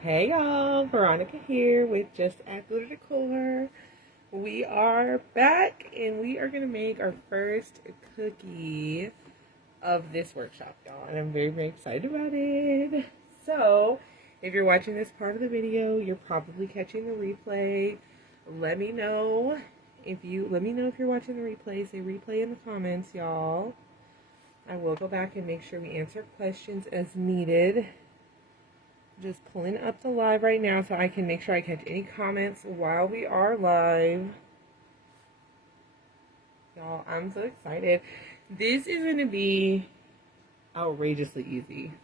Hey y'all, Veronica here with Just Add Glitter Decor. We are back and we are going to make our first cookie of this workshop, y'all. And I'm very, very excited about it. So, if you're watching this part of the video, you're probably catching the replay. Let me know if you're watching the replay. Say replay in the comments, y'all. I will go back and make sure we answer questions as needed. Just pulling up the live right now so I can make sure I catch any comments while we are live. Y'all, I'm so excited. This is going to be outrageously easy.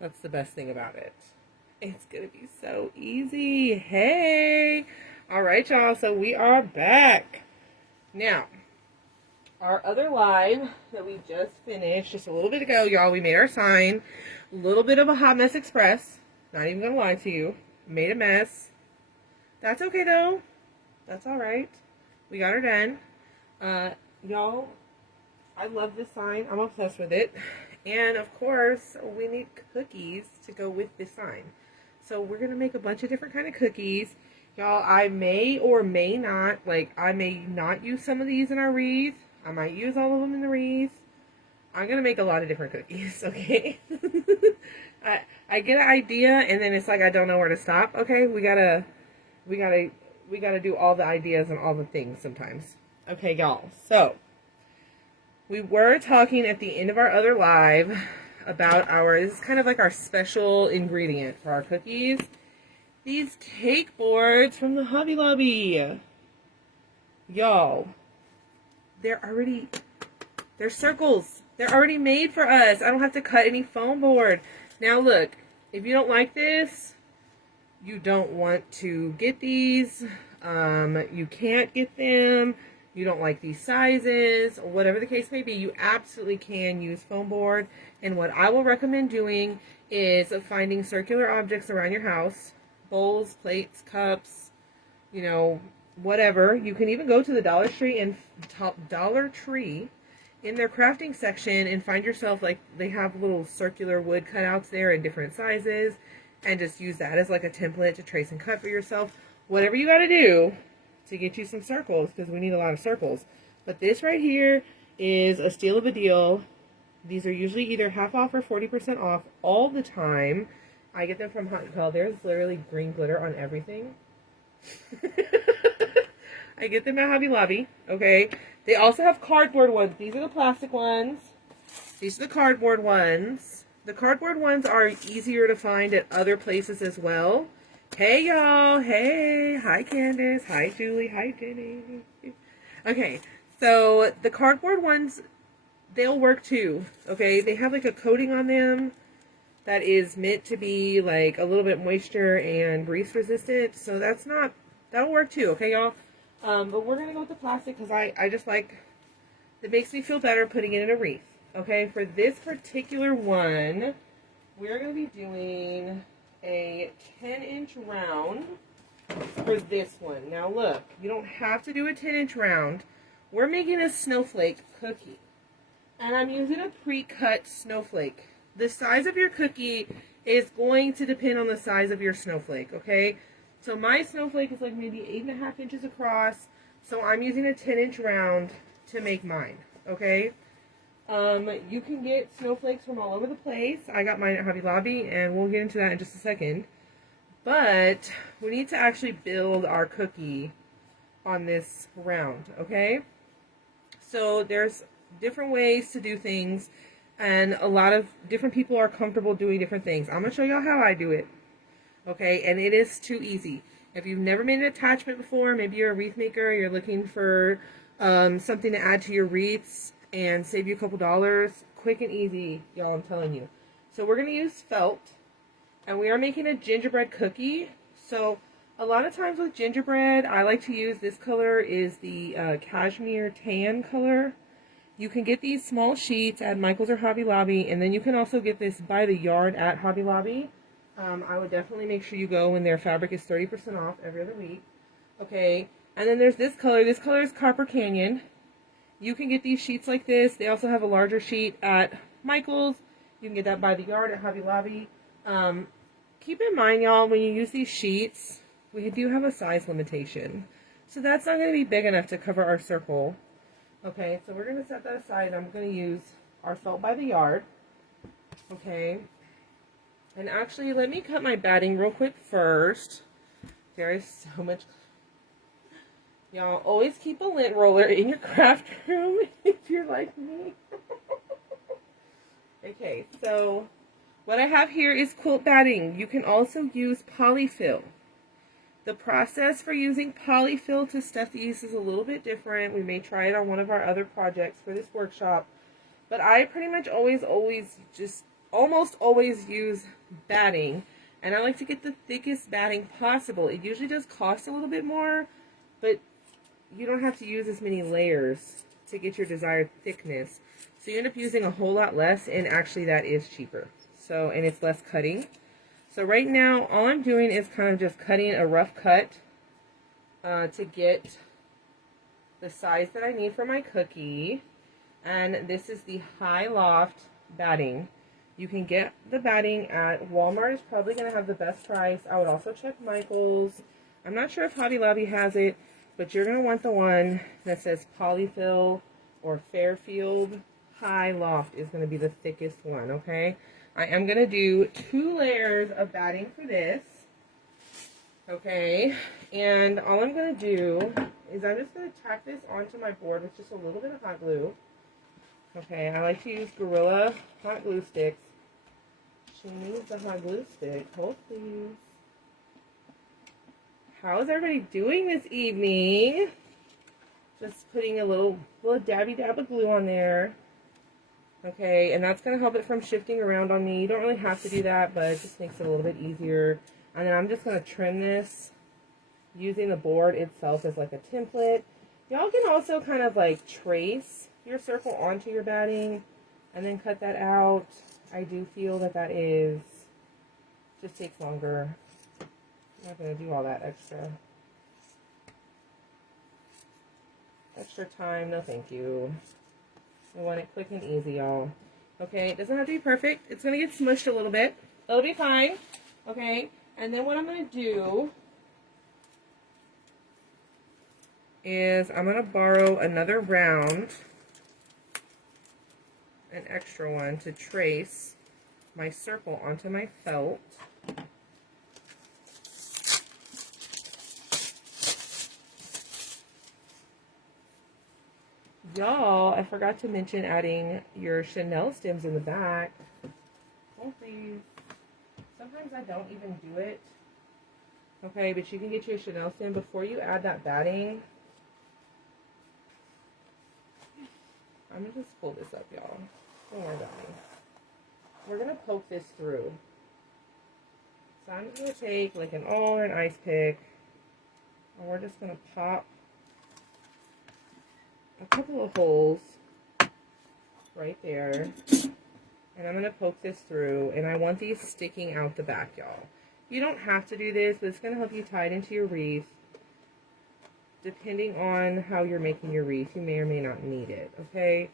That's the best thing about it. It's going to be so easy. Hey! Alright, y'all, so we are back. Now, our other live that we just finished just a little bit ago, y'all, we made our sign. A little bit of a hot mess express. Not even gonna lie to you. Made a mess. That's okay though. That's alright. We got her done. Y'all, I love this sign. I'm obsessed with it. And of course, we need cookies to go with this sign. So we're gonna make a bunch of different kind of cookies. Y'all, I may or may not, I may not use some of these in our wreath. I might use all of them in the wreath. I'm gonna make a lot of different cookies, okay? I get an idea and then it's like I don't know where to stop. Okay, we gotta do all the ideas and all the things sometimes. Okay, y'all. So we were talking at the end of our other live about this is kind of like our special ingredient for our cookies. These cake boards from the Hobby Lobby. Y'all, they're circles. They're already made for us. I don't have to cut any foam board. Now look, if you don't like this, you don't want to get these, you can't get them, you don't like these sizes, or whatever the case may be, you absolutely can use foam board. And what I will recommend doing is finding circular objects around your house, bowls, plates, cups, you know, whatever. You can even go to the Dollar Tree in their crafting section and find yourself, they have little circular wood cutouts there in different sizes, and just use that as like a template to trace and cut for yourself. Whatever you got to do to get you some circles, because we need a lot of circles. But this right here is a steal of a deal. These are usually either half off or 40% off all the time. I get them from there's literally green glitter on everything. I get them at Hobby Lobby, okay? They also have cardboard ones. These are the plastic ones. These are the cardboard ones. The cardboard ones are easier to find at other places as well. Hey, y'all. Hey. Hi, Candace. Hi, Julie. Hi, Jenny. Okay, so the cardboard ones, they'll work too, okay? They have like a coating on them that is meant to be like a little bit moisture and grease resistant. So that'll work too, okay, y'all? But we're going to go with the plastic because I just like, it makes me feel better putting it in a wreath. Okay, for this particular one, we're going to be doing a 10-inch round for this one. Now look, you don't have to do a 10-inch round. We're making a snowflake cookie. And I'm using a pre-cut snowflake. The size of your cookie is going to depend on the size of your snowflake, okay? So my snowflake is like maybe 8.5 inches across. So I'm using a 10-inch round to make mine, okay? You can get snowflakes from all over the place. I got mine at Hobby Lobby, and we'll get into that in just a second. But we need to actually build our cookie on this round, okay? So there's different ways to do things, and a lot of different people are comfortable doing different things. I'm going to show y'all how I do it. Okay, and it is too easy. If you've never made an attachment before, maybe you're a wreath maker, you're looking for something to add to your wreaths and save you a couple dollars, quick and easy, y'all, I'm telling you. So we're going to use felt, and we are making a gingerbread cookie. So a lot of times with gingerbread, I like to use this color is the cashmere tan color. You can get these small sheets at Michael's or Hobby Lobby, and then you can also get this by the yard at Hobby Lobby. I would definitely make sure you go when their fabric is 30% off every other week. Okay, and then there's this color. This color is Copper Canyon. You can get these sheets like this. They also have a larger sheet at Michael's. You can get that by the yard at Hobby Lobby. keep in mind, y'all, when you use these sheets, we do have a size limitation. So that's not going to be big enough to cover our circle. Okay, so we're going to set that aside, and I'm going to use our felt by the yard. Okay. And actually, let me cut my batting real quick first. There is so much. Y'all, always keep a lint roller in your craft room if you're like me. Okay, so what I have here is quilt batting. You can also use polyfill. The process for using polyfill to stuff these is a little bit different. We may try it on one of our other projects for this workshop. But I pretty much almost always use batting. And I like to get the thickest batting possible. It usually does cost a little bit more, but you don't have to use as many layers to get your desired thickness. So you end up using a whole lot less, and actually that is cheaper. So, and it's less cutting. So right now, all I'm doing is kind of just cutting a rough cut to get the size that I need for my cookie. And this is the high loft batting. You can get the batting at Walmart. Is probably going to have the best price. I would also check Michael's. I'm not sure if Hobby Lobby has it, but you're going to want the one that says Polyfill or Fairfield. High loft is going to be the thickest one, okay? I am going to do 2 layers of batting for this, okay? And all I'm going to do is I'm just going to tack this onto my board with just a little bit of hot glue. Okay, I like to use Gorilla hot glue sticks. She needs a hot glue stick. Hold please. How is everybody doing this evening? Just putting a little dabby dab of glue on there. Okay, and that's going to help it from shifting around on me. You don't really have to do that, but it just makes it a little bit easier. And then I'm just going to trim this using the board itself as like a template. Y'all can also kind of like trace your circle onto your batting and then cut that out. I do feel that just takes longer. I'm not going to do all that extra time. No thank you. I want it quick and easy, y'all. Okay, it doesn't have to be perfect. It's going to get smushed a little bit. It'll be fine. Okay, and then what I'm going to do is I'm going to borrow another round, an extra one, to trace my circle onto my felt. Y'all, I forgot to mention adding your Chanel stems in the back. Oh, please. Sometimes I don't even do it. Okay, but you can get your Chanel stem before you add that batting. I'm going to just pull this up, y'all. Don't worry about me. We're going to poke this through. So I'm just going to take like an ice pick. And we're just going to pop a couple of holes right there, and I'm going to poke this through, and I want these sticking out the back, y'all. You don't have to do this, but it's going to help you tie it into your wreath. Depending on how you're making your wreath, you may or may not need it, okay?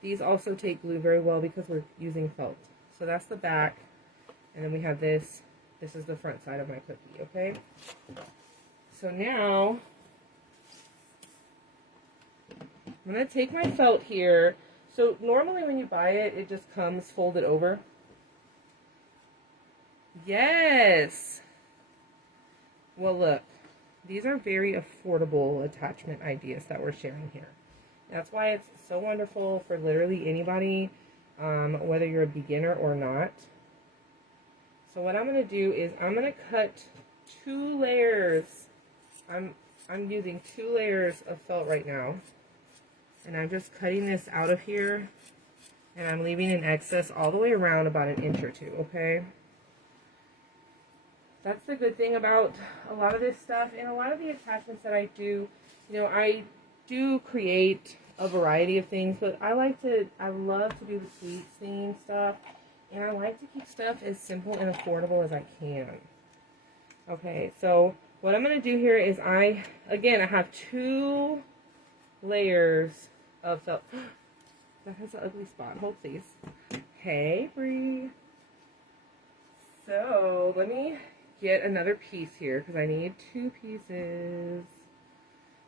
These also take glue very well because we're using felt. So that's the back, and then we have this. This is the front side of my cookie, okay? So now I'm going to take my felt here. So normally when you buy it, it just comes folded over. Yes! Well, look. These are very affordable attachment ideas that we're sharing here. That's why it's so wonderful for literally anybody, whether you're a beginner or not. So what I'm going to do is I'm going to cut 2 layers. I'm using 2 layers of felt right now. And I'm just cutting this out of here, and I'm leaving an excess all the way around about 1 inch or 2, okay? That's the good thing about a lot of this stuff, and a lot of the attachments that I do, you know, I do create a variety of things, but I love to do the sweet theme stuff, and I like to keep stuff as simple and affordable as I can. Okay, so what I'm going to do here is I have 2 layers of felt. That has an ugly spot. Hold please. Hey, Bree. So let me get another piece here because I need 2 pieces.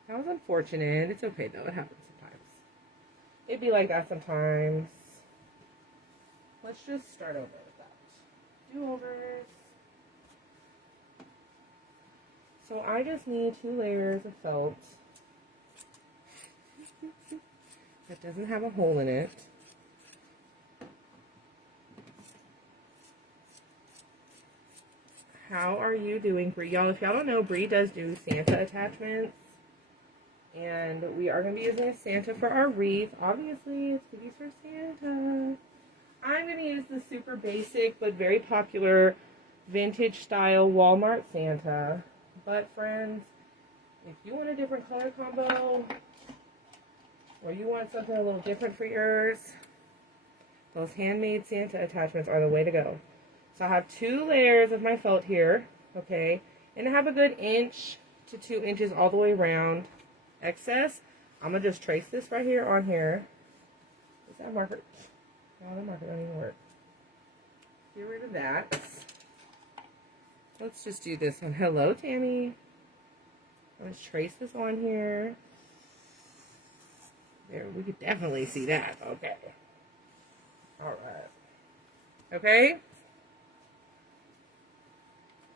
That was unfortunate. It's okay though. It happens sometimes. It'd be like that sometimes. Let's just start over with that. Do-overs. So I just need 2 layers of felt that doesn't have a hole in it. How are you doing, Bree? Y'all, if y'all don't know, Bree does do Santa attachments. And we are going to be using a Santa for our wreath. Obviously, it's cookies for Santa. I'm going to use the super basic but very popular vintage style Walmart Santa. But friends, if you want a different color combo, or you want something a little different for yours, those handmade Santa attachments are the way to go. So I have 2 layers of my felt here, okay? And I have a good 1 inch to 2 inches all the way around. Excess, I'm going to just trace this right here on here. Is that marker? No, the marker doesn't even work. Get rid of that. Let's just do this one. Hello, Tammy. Let's trace this on here. There, we could definitely see that. Okay. Alright. Okay.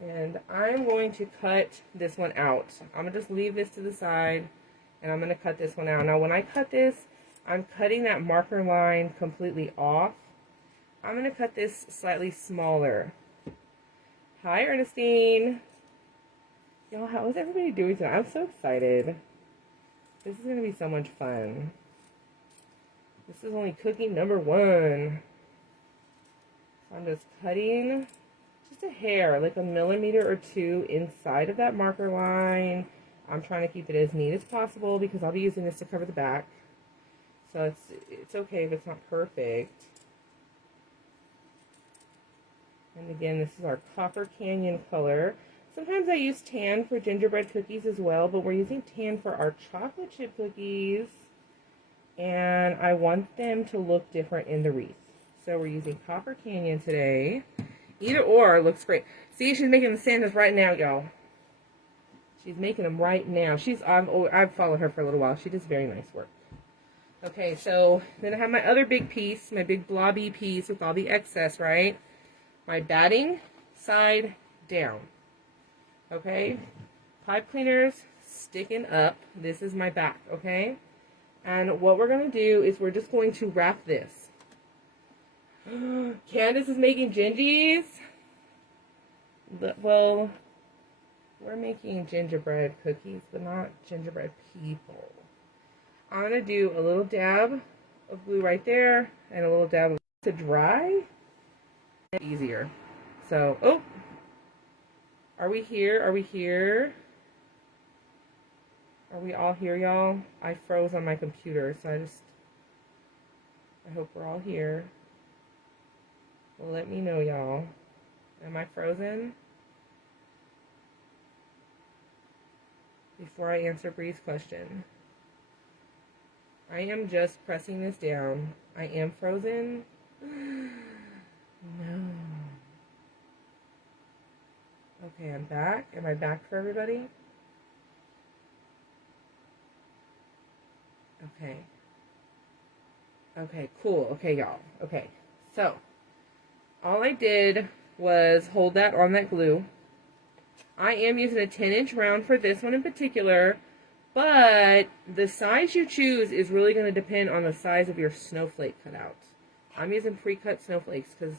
And I'm going to cut this one out. I'm going to just leave this to the side. And I'm going to cut this one out. Now, when I cut this, I'm cutting that marker line completely off. I'm going to cut this slightly smaller. Hi, Ernestine. Y'all, how is everybody doing tonight? I'm so excited. This is going to be so much fun. This is only cookie number 1. So I'm just cutting just a hair, like a millimeter or 2 inside of that marker line. I'm trying to keep it as neat as possible because I'll be using this to cover the back. So it's okay if it's not perfect. And again, this is our Copper Canyon color. Sometimes I use tan for gingerbread cookies as well, but we're using tan for our chocolate chip cookies. And I want them to look different in the wreath. So we're using Copper Canyon today. Either or looks great. See, she's making the Santas right now, y'all. She's making them right now. I've followed her for a little while. She does very nice work. Okay, so then I have my other big piece, my big blobby piece with all the excess, right? My batting side down. Okay? Pipe cleaners sticking up. This is my back, okay? And what we're going to do is we're just going to wrap this. Candace is making gingies. Well, we're making gingerbread cookies, but not gingerbread people. I'm going to do a little dab of glue right there and a little dab of to dry. Easier. So, oh, are we here? Are we here? Are we all here, y'all? I froze on my computer, so I hope we're all here. Well, let me know, y'all. Am I frozen? Before I answer Bree's question. I am just pressing this down. I am frozen. No. Okay, I'm back. Am I back for everybody? Okay. Okay, cool. Okay, y'all. Okay. So, all I did was hold that on that glue. I am using a 10-inch round for this one in particular, but the size you choose is really going to depend on the size of your snowflake cutout. I'm using pre-cut snowflakes because,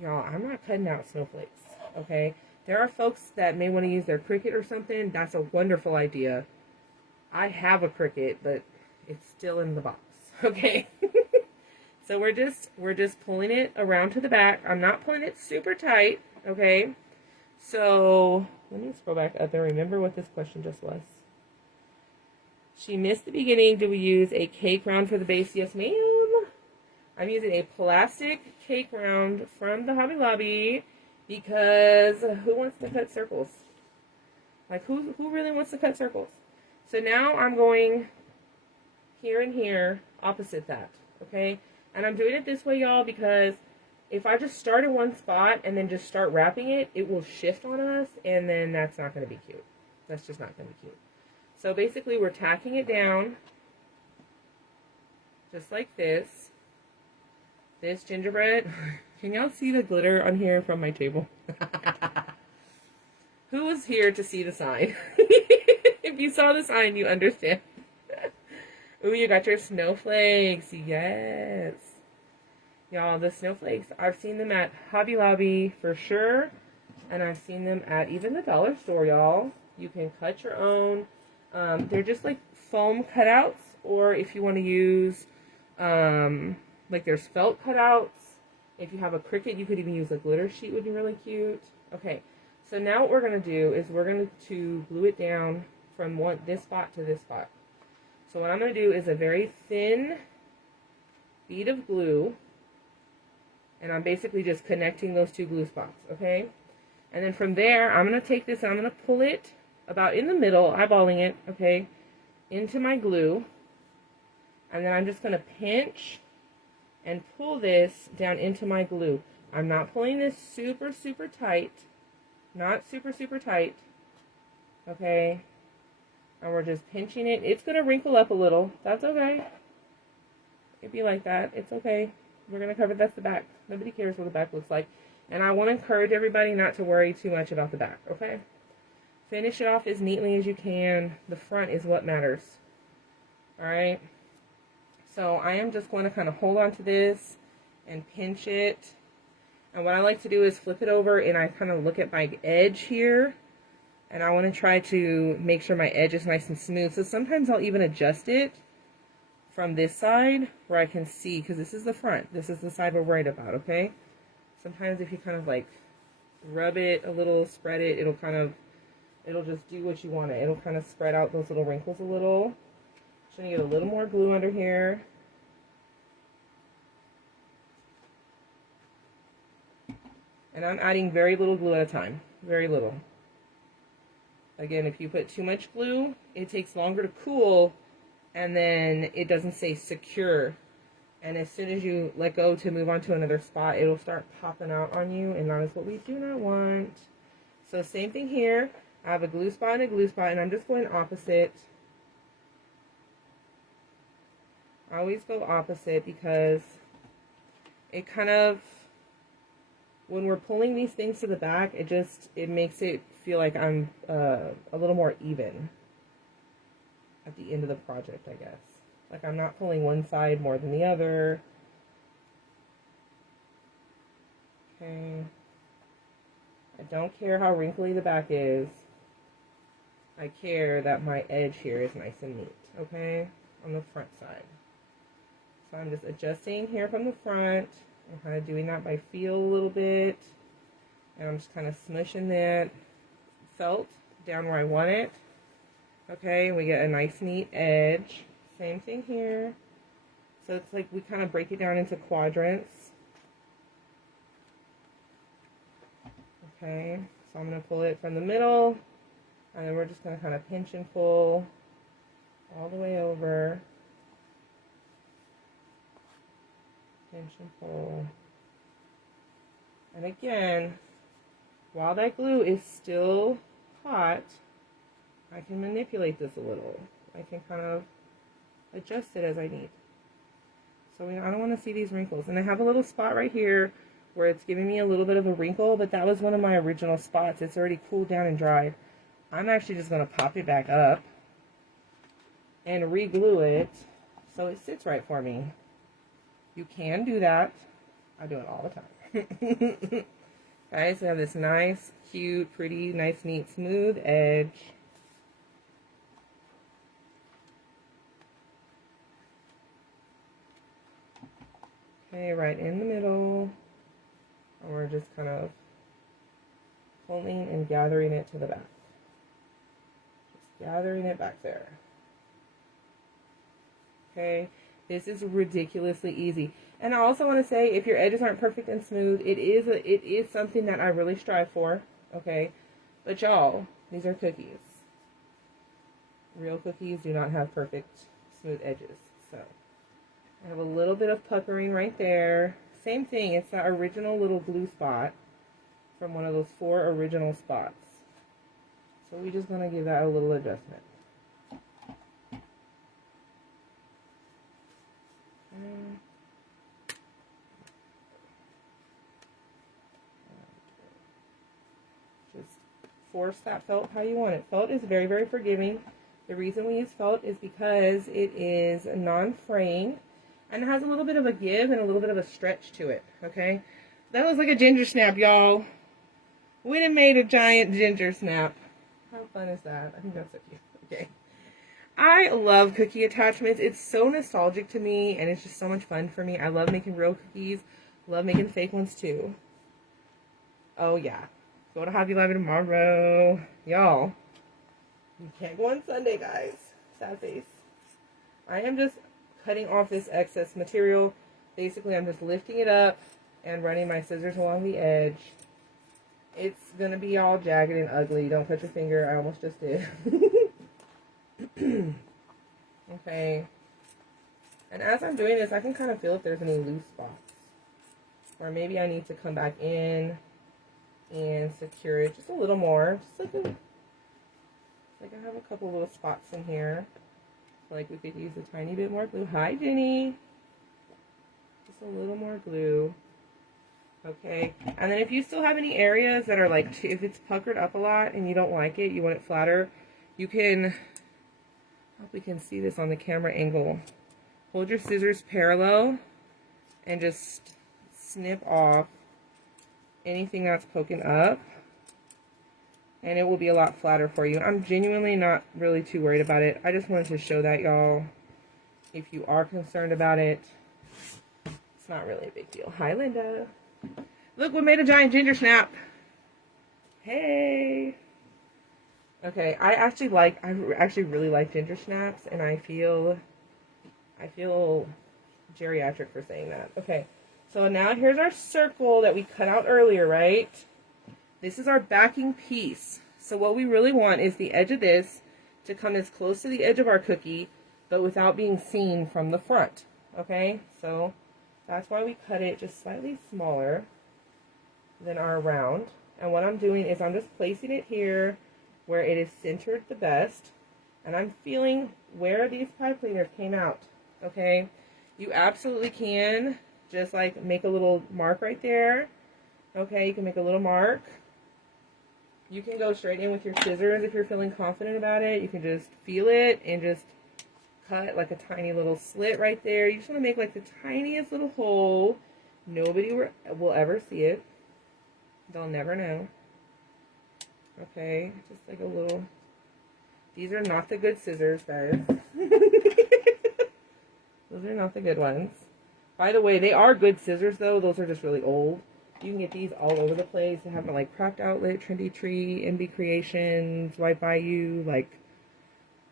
y'all, I'm not cutting out snowflakes, okay? There are folks that may want to use their Cricut or something. That's a wonderful idea. I have a Cricut, but it's still in the box, okay? So we're just pulling it around to the back. I'm not pulling it super tight, okay? So let me scroll back up and remember what this question just was. She missed the beginning. Do we use a cake round for the base? Yes, ma'am. I'm using a plastic cake round from the Hobby Lobby because who wants to cut circles? Like, who really wants to cut circles? So now I'm going here and here, opposite that, okay? And I'm doing it this way, y'all, because if I just start in one spot and then just start wrapping it, it will shift on us, and then that's not going to be cute. That's just not going to be cute. So basically we're tacking it down just like this. This gingerbread. Can y'all see the glitter on here from my table? Who was here to see the sign? If you saw the sign, you understand. Ooh, you got your snowflakes. Yes. Y'all, the snowflakes, I've seen them at Hobby Lobby for sure. And I've seen them at even the dollar store, y'all. You can cut your own. They're just like foam cutouts. Or if you want to use, like there's felt cutouts. If you have a Cricut, you could even use a glitter sheet, would be really cute. Okay, so now what we're going to do is we're going to glue it down from this spot to this spot. So what I'm going to do is a very thin bead of glue. And I'm basically just connecting those two glue spots, okay? And then from there, I'm going to take this and I'm going to pull it about in the middle, eyeballing it, okay, into my glue. And then I'm just going to pinch and pull this down into my glue. I'm not pulling this super, super tight. Not super, super tight. Okay? And we're just pinching it. It's going to wrinkle up a little. That's okay. It'd be like that. It's okay. We're going to cover, that's the back. Nobody cares what the back looks like. And I want to encourage everybody not to worry too much about the back, okay? Finish it off as neatly as you can. The front is what matters. Alright? So I am just going to kind of hold on to this and pinch it. And what I like to do is flip it over and I kind of look at my edge here. And I want to try to make sure my edge is nice and smooth. So sometimes I'll even adjust it from this side where I can see, because this is the front. This is the side we're worried about, okay? Sometimes if you kind of like rub it a little, spread it, it'll just do what you want it. It'll kind of spread out those little wrinkles a little. Just gonna get a little more glue under here. And I'm adding very little glue at a time. Very little. Again, if you put too much glue, it takes longer to cool, and then it doesn't stay secure. And as soon as you let go to move on to another spot, it'll start popping out on you, and that is what we do not want. So same thing here. I have a glue spot and a glue spot, and I'm just going opposite. I always go opposite because it kind of, when we're pulling these things to the back, it makes it feel like I'm a little more even at the end of the project, I guess. Like I'm not pulling one side more than the other. Okay. I don't care how wrinkly the back is. I care that my edge here is nice and neat, okay? On the front side. So I'm just adjusting here from the front. I'm kind of doing that by feel a little bit. And I'm just kind of smushing that felt down where I want it. Okay, we get a nice neat edge. Same thing here. So it's like we kind of break it down into quadrants. Okay, so I'm going to pull it from the middle. And then we're just going to kind of pinch and pull all the way over. Pinch and pull. And again, while that glue is still hot, I can manipulate this a little. I can kind of adjust it as I need. So I don't want to see these wrinkles. And I have a little spot right here where it's giving me a little bit of a wrinkle, but that was one of my original spots. It's already cooled down and dried. I'm actually just going to pop it back up and re-glue it so it sits right for me. You can do that. I do it all the time. Guys, we have this nice, cute, pretty, nice, neat, smooth edge. Okay, right in the middle. And we're just kind of pulling and gathering it to the back. Just gathering it back there. Okay, this is ridiculously easy. And I also want to say, if your edges aren't perfect and smooth, it is something that I really strive for. Okay, but y'all, these are cookies. Real cookies do not have perfect smooth edges. So I have a little bit of puckering right there. same thing. It's that original little glue spot from one of those 4 original spots. So we're just going to give that a little adjustment. Just force that felt how you want it. Felt is very, very forgiving. The reason we use felt is because it is non-fraying and it has a little bit of a give and a little bit of a stretch to it, okay? That looks like a ginger snap, y'all. We done made a giant ginger snap. How fun is that? I think that's so cute. Okay. I love cookie attachments. It's so nostalgic to me, and it's just so much fun for me. I love making real cookies. Love making fake ones, too. Oh, yeah. Go to Hobby Lobby tomorrow. Y'all, you can't go on Sunday, guys. Sad face. I am just cutting off this excess material. Basically, I'm just lifting it up and running my scissors along the edge. It's going to be all jagged and ugly. Don't touch your finger. I almost just did. Okay. And as I'm doing this, I can kind of feel if there's any loose spots. Or maybe I need to come back in and secure it just a little more. Just like I have a couple little spots in here. Like we could use a tiny bit more glue. Hi, Jenny. Just a little more glue. Okay. And then if you still have any areas that are like, if it's puckered up a lot and you don't like it, you want it flatter, you can, I hope we can see this on the camera angle. Hold your scissors parallel and just snip off anything that's poking up. And it will be a lot flatter for you. I'm genuinely not really too worried about it. I just wanted to show that, y'all. If you are concerned about it, it's not really a big deal. Hi, Linda. Look, we made a giant ginger snap. Hey. Okay, I actually really like ginger snaps, and I feel geriatric for saying that. Okay, so now here's our circle that we cut out earlier, right? This is our backing piece. So what we really want is the edge of this to come as close to the edge of our cookie, but without being seen from the front. Okay, so that's why we cut it just slightly smaller than our round. And what I'm doing is I'm just placing it here where it is centered the best. And I'm feeling where these pipe cleaners came out. Okay, you absolutely can just like make a little mark right there. Okay, you can make a little mark. You can go straight in with your scissors if you're feeling confident about it. You can just feel it and just cut like a tiny little slit right there. You just want to make like the tiniest little hole. Nobody will ever see it. They'll never know. Okay, just like a little. These are not the good scissors, guys. Those are not the good ones. By the way, they are good scissors though. Those are just really old. You can get these all over the place. They have them like Craft Outlet, Trendy Tree, MB Creations, Right By You, like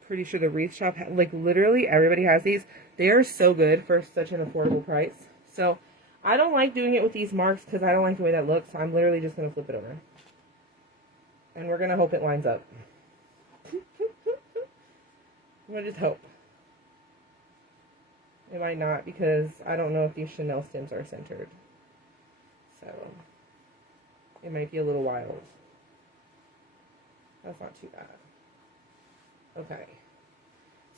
pretty sure the Wreath Shop, like literally everybody has these. They are so good for such an affordable price. So I don't like doing it with these marks because I don't like the way that looks. So I'm literally just going to flip it over. And we're going to hope it lines up. We'll just hope. It might not because I don't know if these Chanel stems are centered. So it might be a little wild. That's not too bad. Okay.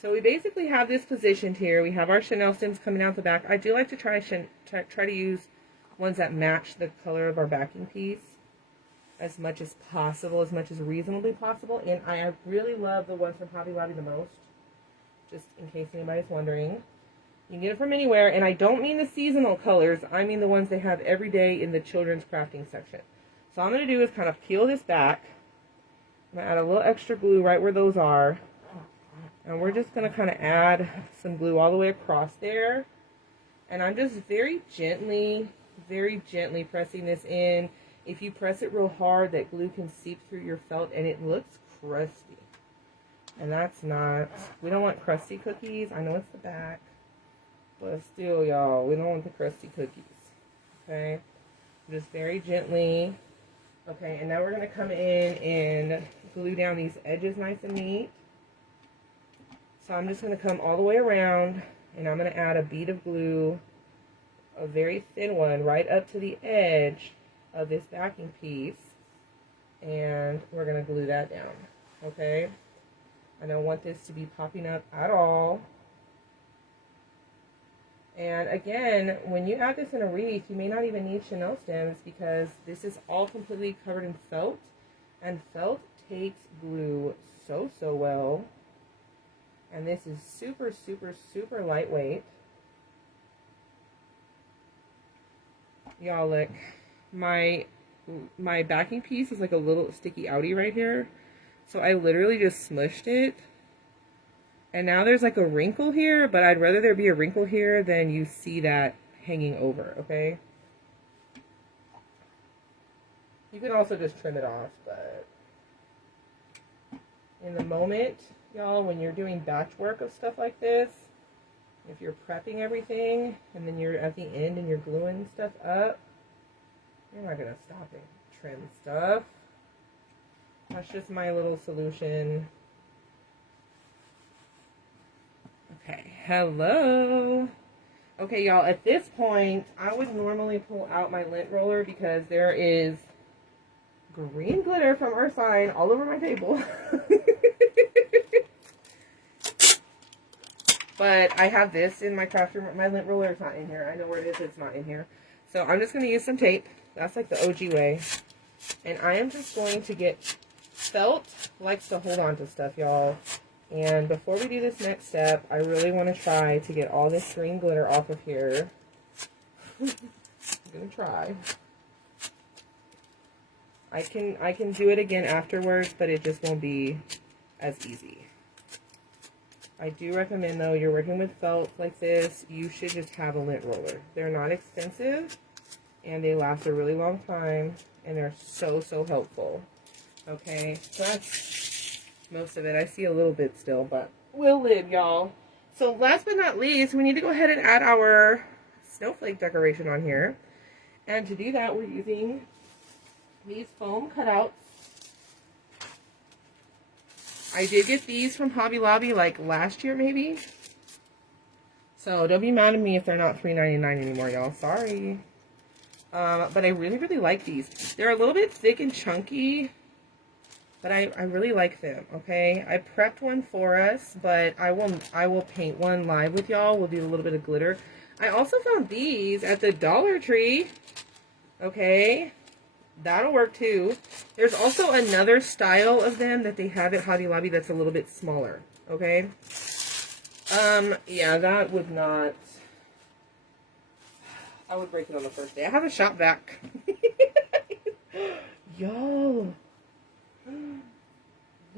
So we basically have this positioned here. We have our Chanel stems coming out the back. I do like to try to use ones that match the color of our backing piece as much as possible, as much as reasonably possible. And I really love the ones from Hobby Lobby the most, just in case anybody's wondering. You can get it from anywhere, and I don't mean the seasonal colors. I mean the ones they have every day in the children's crafting section. So all I'm going to do is kind of peel this back. I'm going to add a little extra glue right where those are. And we're just going to kind of add some glue all the way across there. And I'm just very gently pressing this in. If you press it real hard, that glue can seep through your felt, and it looks crusty. And that's not, we don't want crusty cookies. I know it's the back. But still, y'all, we don't want the crusty cookies. Okay? Just very gently. Okay, and now we're going to come in and glue down these edges nice and neat. So I'm just going to come all the way around, and I'm going to add a bead of glue a very thin one right up to the edge of this backing piece, and we're going to glue that down, okay? I don't want this to be popping up at all. And again, when you add this in a wreath, you may not even need chenille stems because this is all completely covered in felt, and felt takes glue so well. And this is super, super, super lightweight. Y'all, look, my backing piece is like a little sticky outie right here. So I literally just smushed it. And now there's like a wrinkle here, but I'd rather there be a wrinkle here than you see that hanging over, okay? You can also just trim it off, but in the moment, y'all, when you're doing batch work of stuff like this, if you're prepping everything and then you're at the end and you're gluing stuff up, you're not gonna stop and trim stuff. That's just my little solution. Okay, hello. Okay, y'all, at this point, I would normally pull out my lint roller because there is green glitter from our sign all over my table. But I have this in my craft room. My lint roller is not in here. I know where it is. It's not in here. So I'm just going to use some tape. That's like the OG way. And I am just going to get... Felt likes to hold on to stuff, y'all. And before we do this next step, I really want to try to get all this green glitter off of here. I'm going to try. I can do it again afterwards, but it just won't be as easy. I do recommend, though, you're working with felt like this, you should just have a lint roller. They're not expensive, and they last a really long time, and they're so helpful. Okay, so that's most of it. I see a little bit still, but we'll live, y'all. So last but not least, we need to go ahead and add our snowflake decoration on here. And to do that, we're using these foam cutouts. I did get these from Hobby Lobby like last year, maybe. So don't be mad at me if they're not $3.99 anymore, y'all. Sorry. But I really like these. They're a little bit thick and chunky, but I really like them, okay? I prepped one for us, but I will paint one live with y'all. We'll do a little bit of glitter. I also found these at the Dollar Tree, okay? That'll work too. There's also another style of them that they have at Hobby Lobby that's a little bit smaller, okay? Yeah, that would not... I would break it on the first day. I have a shop vac. Y'all.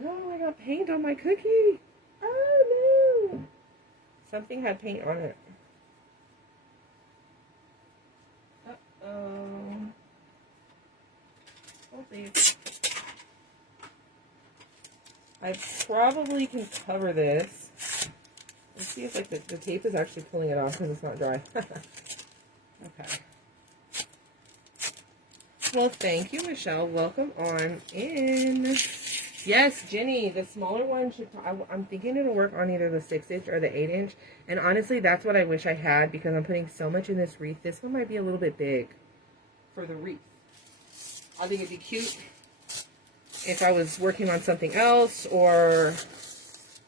No, I got paint on my cookie. Oh, no. Something had paint on it. Uh-oh. I probably can cover this. Let's see if like the tape is actually pulling it off because it's not dry. Okay. Well, thank you, Michelle. Welcome on in. Yes, Jenny, the smaller one should... I'm thinking it'll work on either the 6-inch or the 8-inch. And honestly, that's what I wish I had because I'm putting so much in this wreath. This one might be a little bit big for the wreath. I think it'd be cute if I was working on something else or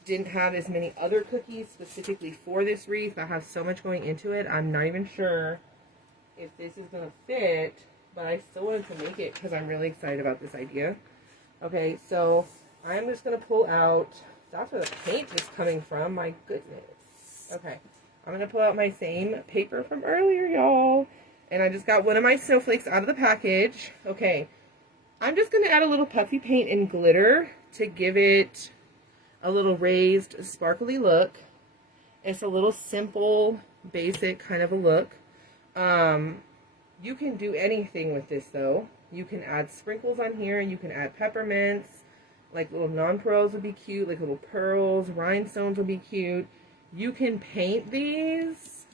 didn't have as many other cookies specifically for this wreath. I have so much going into it. I'm not even sure if this is going to fit, but I still wanted to make it because I'm really excited about this idea. Okay, so I'm just going to pull out, that's where the paint is coming from, my goodness. Okay, I'm going to pull out my same paper from earlier, y'all. And I just got one of my snowflakes out of the package. Okay, I'm just going to add a little puffy paint and glitter to give it a little raised, sparkly look. It's a little simple, basic kind of a look. You can do anything with this, though. You can add sprinkles on here. You can add peppermints. Like little nonpareils would be cute. Like little pearls. Rhinestones would be cute. You can paint these.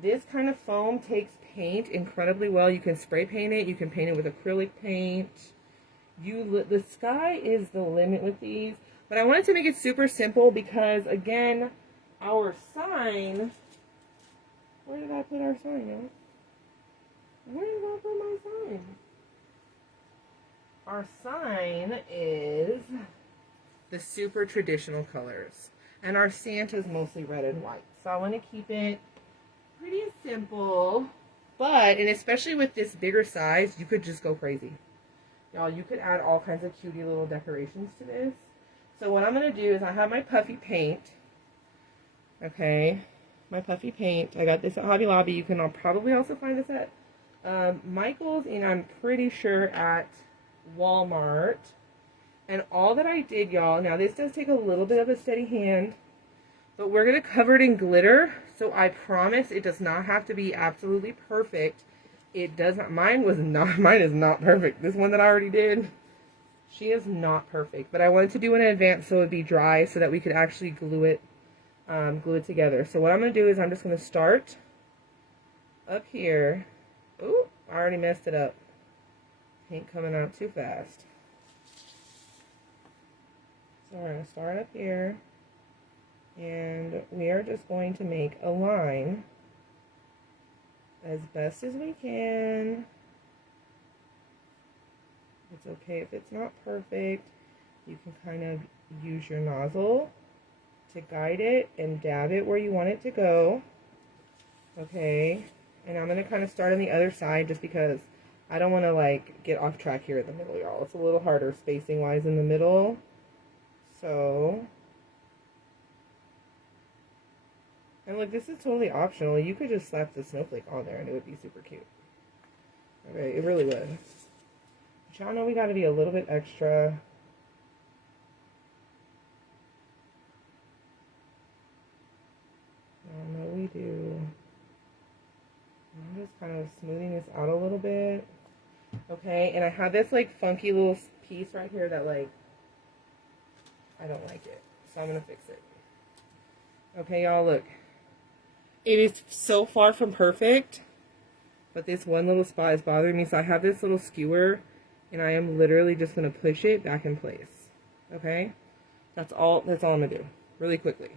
This kind of foam takes paint incredibly well. You can spray paint it. You can paint it with acrylic paint. The sky is the limit with these. But I wanted to make it super simple because, again, our sign Where did I put our sign, y'all? Where did I put my sign? Our sign is the super traditional colors. And our Santa's mostly red and white. So I want to keep it pretty simple. But, and especially with this bigger size, you could just go crazy. Y'all, you could add all kinds of cutie little decorations to this. So what I'm going to do is I have my puffy paint. Okay. My puffy paint. I got this at Hobby Lobby. You can probably also find this at Michael's, and I'm pretty sure at Walmart. And all that I did, y'all, now this does take a little bit of a steady hand, but we're going to cover it in glitter. So I promise it does not have to be absolutely perfect. It does not, mine is not perfect. This one that I already did, she is not perfect. But I wanted to do it in advance so it would be dry so that we could actually glue it together. So what I'm going to do is I'm just going to start up here. Ooh, I already messed it up. Paint coming out too fast. So we're going to start up here. And we are just going to make a line as best as we can. It's okay if it's not perfect. You can kind of use your nozzle to guide it and dab it where you want it to go. Okay, and I'm going to kind of start on the other side just because I don't want to like get off track here in the middle, y'all. It's a little harder spacing wise in the middle. So, and look, this is totally optional. You could just slap the snowflake on there and it would be super cute. Okay, it really would. But y'all know we got to be a little bit extra. I know we do. I'm just kind of smoothing this out a little bit. Okay, and I have this like funky little piece right here that like, I don't like it. So I'm going to fix it. Okay, y'all, look. It is so far from perfect, but this one little spot is bothering me. So I have this little skewer, and I am literally just going to push it back in place. Okay? That's all I'm going to do. Really quickly.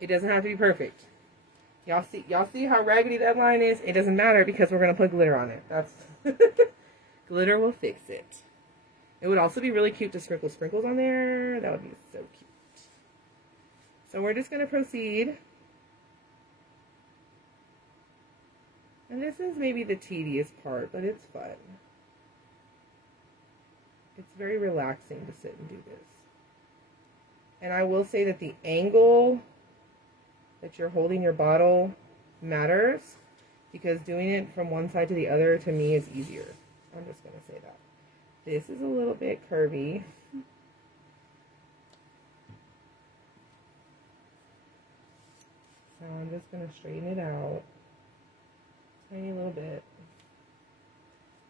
It doesn't have to be perfect. Y'all see how raggedy that line is? It doesn't matter because we're going to put glitter on it. That's glitter will fix it. It would also be really cute to sprinkle sprinkles on there. That would be so cute. So we're just going to proceed. And this is maybe the tedious part, but it's fun. It's very relaxing to sit and do this. And I will say that the angle that you're holding your bottle matters, because doing it from one side to the other to me is easier. I'm just going to say that. This is a little bit curvy. So I'm just going to straighten it out. Tiny little bit.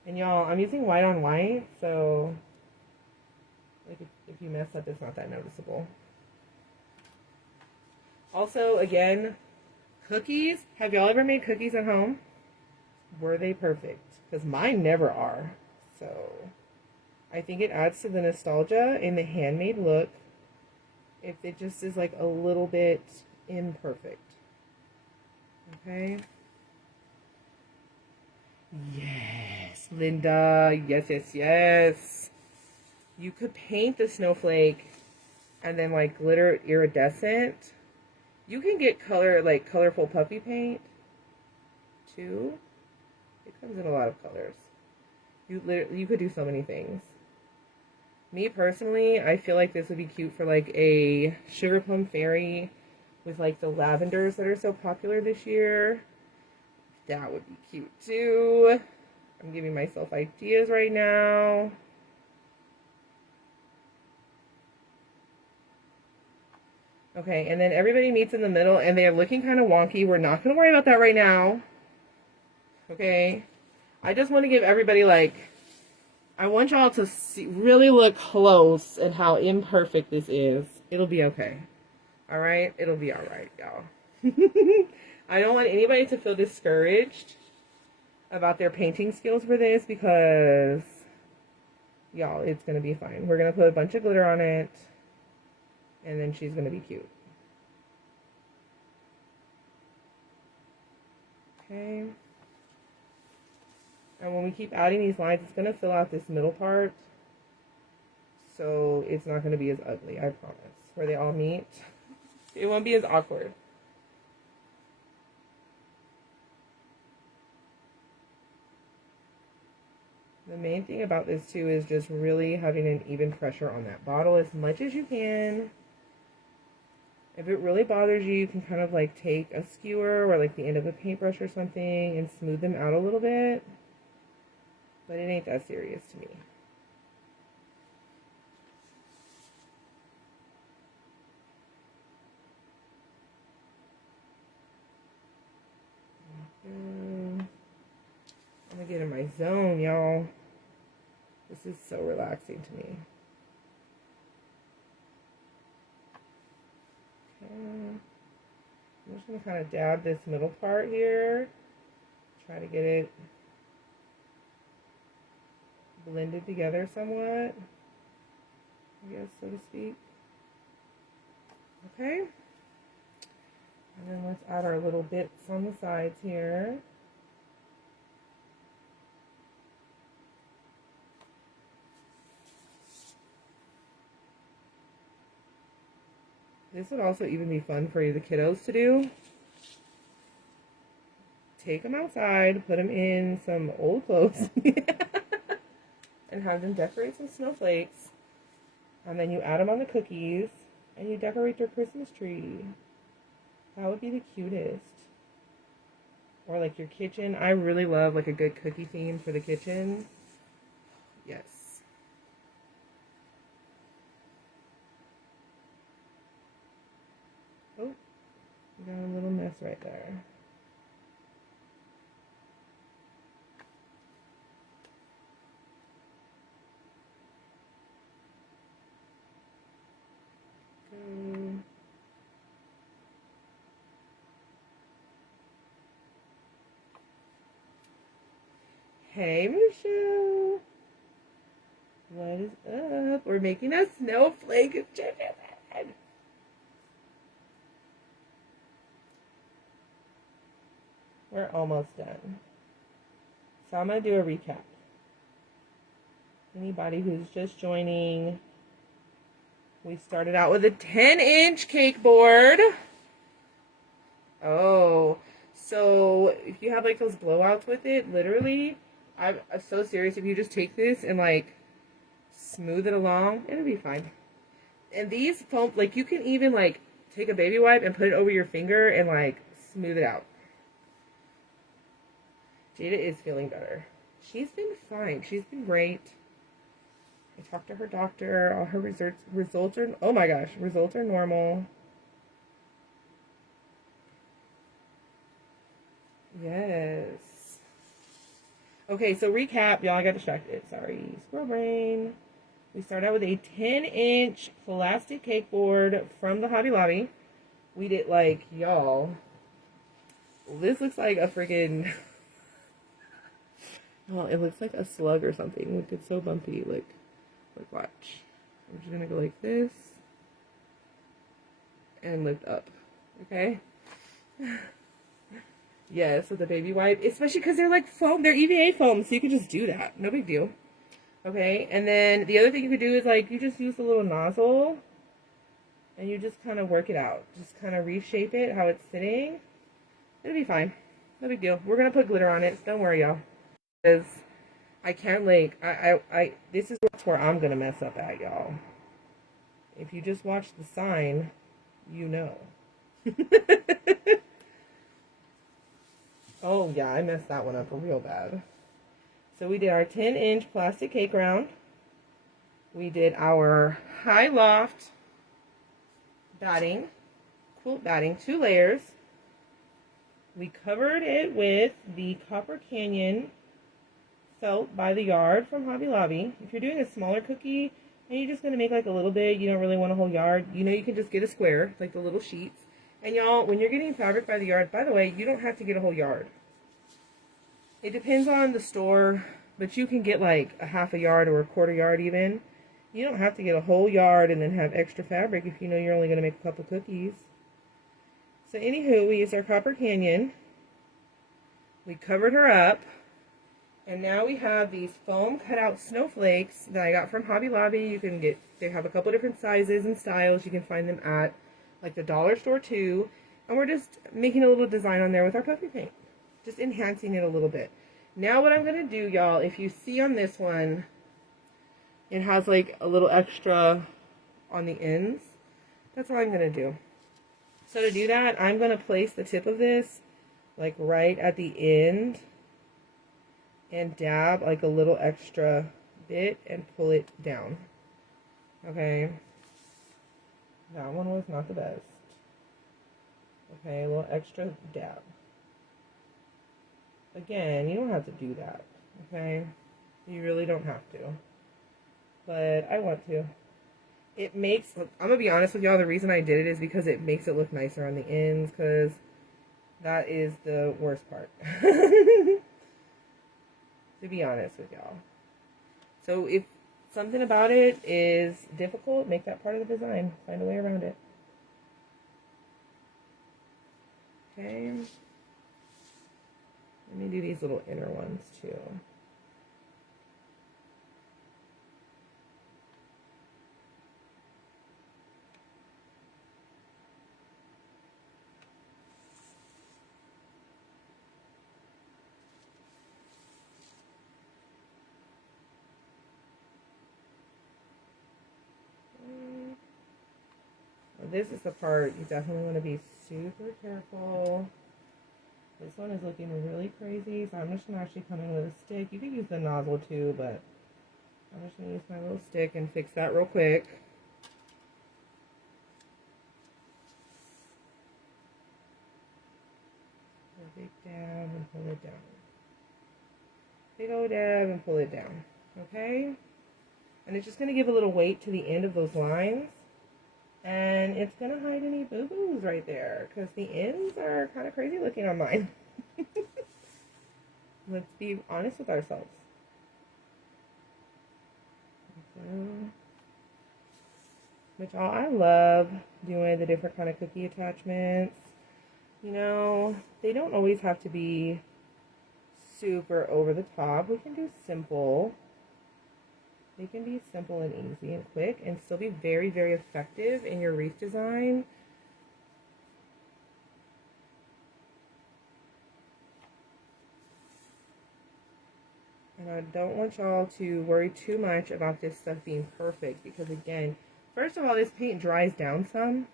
And y'all, I'm using white on white, so like if you mess up, it's not that noticeable. Also, again, cookies. Have y'all ever made cookies at home? Were they perfect? Because mine never are. So I think it adds to the nostalgia and the handmade look if it just is like a little bit imperfect. Okay. Yes, Linda. Yes, yes, yes. You could paint the snowflake and then like glitter iridescent. You can get like colorful puffy paint too. It comes in a lot of colors. You could do so many things. Me personally, I feel like this would be cute for like a sugar plum fairy with like the lavenders that are so popular this year. That would be cute too. I'm giving myself ideas right now. Okay, and then everybody meets in the middle and they're looking kind of wonky. We're not going to worry about that right now. Okay. I just want to give everybody like, I want y'all to see, really look close at how imperfect this is. It'll be okay. All right? It'll be all right, y'all. I don't want anybody to feel discouraged about their painting skills for this because, y'all, it's going to be fine. We're going to put a bunch of glitter on it, and then she's going to be cute. Okay. And when we keep adding these lines, it's going to fill out this middle part. So it's not going to be as ugly, I promise. Where they all meet. It won't be as awkward. The main thing about this too is just really having an even pressure on that bottle as much as you can. If it really bothers you, you can kind of like take a skewer or like the end of a paintbrush or something and smooth them out a little bit. But it ain't that serious to me. I'm gonna get in my zone, y'all. This is so relaxing to me. Okay. I'm just gonna kind of dab this middle part here. Try to get it blended together somewhat, I guess, so to speak. Okay. And then let's add our little bits on the sides here. This would also even be fun for the kiddos to do. Take them outside, put them in some old clothes, and have them decorate some snowflakes. And then you add them on the cookies, and you decorate their Christmas tree. That would be the cutest. Or like your kitchen. I really love like a good cookie theme for the kitchen. Yes. Oh, we got a little mess right there. Okay. Hey, Michelle. What is up? We're making a snowflake of gingerbread. We're almost done. So I'm going to do a recap. Anybody who's just joining, we started out with a 10-inch cake board. Oh, so if you have like those blowouts with it, literally, I'm so serious. If you just take this and like smooth it along, it'll be fine. And these foam, like you can even like take a baby wipe and put it over your finger and like smooth it out. Jada is feeling better. She's been fine. She's been great. I talked to her doctor. All her results are, oh my gosh, results are normal. Yes. Okay, so recap. Y'all, I got distracted. Sorry. Squirrel brain. We started out with a 10-inch plastic cake board from the Hobby Lobby. We did like, y'all, this looks like a freaking... Oh, it looks like a slug or something. Look, it's so bumpy. Like, watch. I'm just gonna go like this. And lift up. Okay? Yes, with the baby wipe. Especially because they're like foam. They're EVA foam, so you can just do that. No big deal. Okay? And then the other thing you could do is like, you just use a little nozzle. And you just kind of work it out. Just kind of reshape it how it's sitting. It'll be fine. No big deal. We're gonna put glitter on it, so don't worry, y'all. Because I can't like, this is where I'm gonna mess up at, y'all. If you just watch the sign, you know. Oh yeah, I messed that one up real bad. So we did our 10-inch plastic cake round. We did our high loft batting, quilt batting, 2 layers. We covered it with the Copper Canyon felt by the yard from Hobby Lobby. If you're doing a smaller cookie and you're just going to make like a little bit, you don't really want a whole yard, you know, you can just get a square, like the little sheets. And y'all, when you're getting fabric by the yard, by the way, you don't have to get a whole yard. It depends on the store, but you can get like a half a yard or a quarter yard even. You don't have to get a whole yard and then have extra fabric if you know you're only going to make a couple cookies. So anywho, we used our Copper Canyon. We covered her up. And now we have these foam cutout snowflakes that I got from Hobby Lobby. You can get, they have a couple different sizes and styles. You can find them at like the dollar store too. And we're just making a little design on there with our puffy paint. Just enhancing it a little bit. Now what I'm going to do, y'all, if you see on this one, it has like a little extra on the ends. That's what I'm going to do. So to do that, I'm going to place the tip of this like right at the end and dab like a little extra bit and pull it down. Okay. That one was not the best. Okay, a little extra dab. Again, you don't have to do that. Okay? You really don't have to. But I want to. It makes, I'm going to be honest with y'all, the reason I did it is because it makes it look nicer on the ends, because that is the worst part. To be honest with y'all. So if something about it is difficult, make that part of the design. Find a way around it. Okay. Let me do these little inner ones too. This is the part you definitely want to be super careful. This one is looking really crazy, so I'm just going to actually come in with a stick. You can use the nozzle too, but I'm just going to use my little stick and fix that real quick. A big dab and pull it down. Big old dab and pull it down. Okay? And it's just going to give a little weight to the end of those lines. And it's going to hide any boo-boos right there, because the ends are kind of crazy looking on mine. Let's be honest with ourselves. Which I love doing the different kind of cookie attachments. You know, they don't always have to be super over the top. We can do simple. They can be simple and easy and quick and still be very, very effective in your wreath design. And I don't want y'all to worry too much about this stuff being perfect, because again, first of all, this paint dries down some.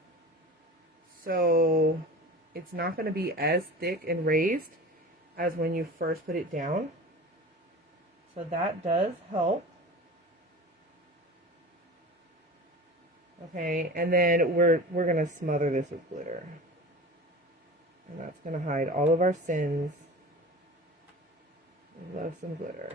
So it's not going to be as thick and raised as when you first put it down. So that does help. Okay, and then we're going to smother this with glitter. And that's going to hide all of our sins. I love some glitter.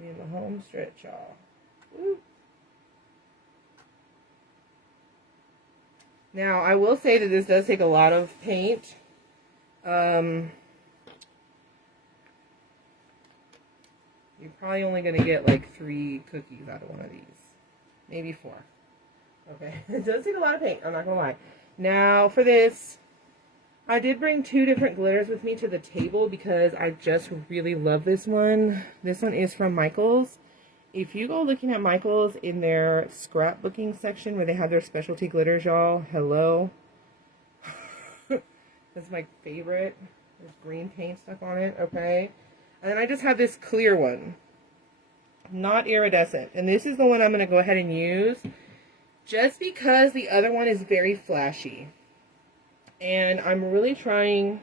We have a home stretch, y'all. Woo. Now, I will say that this does take a lot of paint. You're probably only going to get like 3 cookies out of one of these. Maybe 4. Okay, it does take a lot of paint, I'm not going to lie. Now, for this, I did bring 2 different glitters with me to the table because I just really love this one. This one is from Michaels. If you go looking at Michaels in their scrapbooking section where they have their specialty glitters, y'all, hello. That's my favorite. There's green paint stuff on it, okay? And then I just have this clear one. Not iridescent. And this is the one I'm going to go ahead and use just because the other one is very flashy. And I'm really trying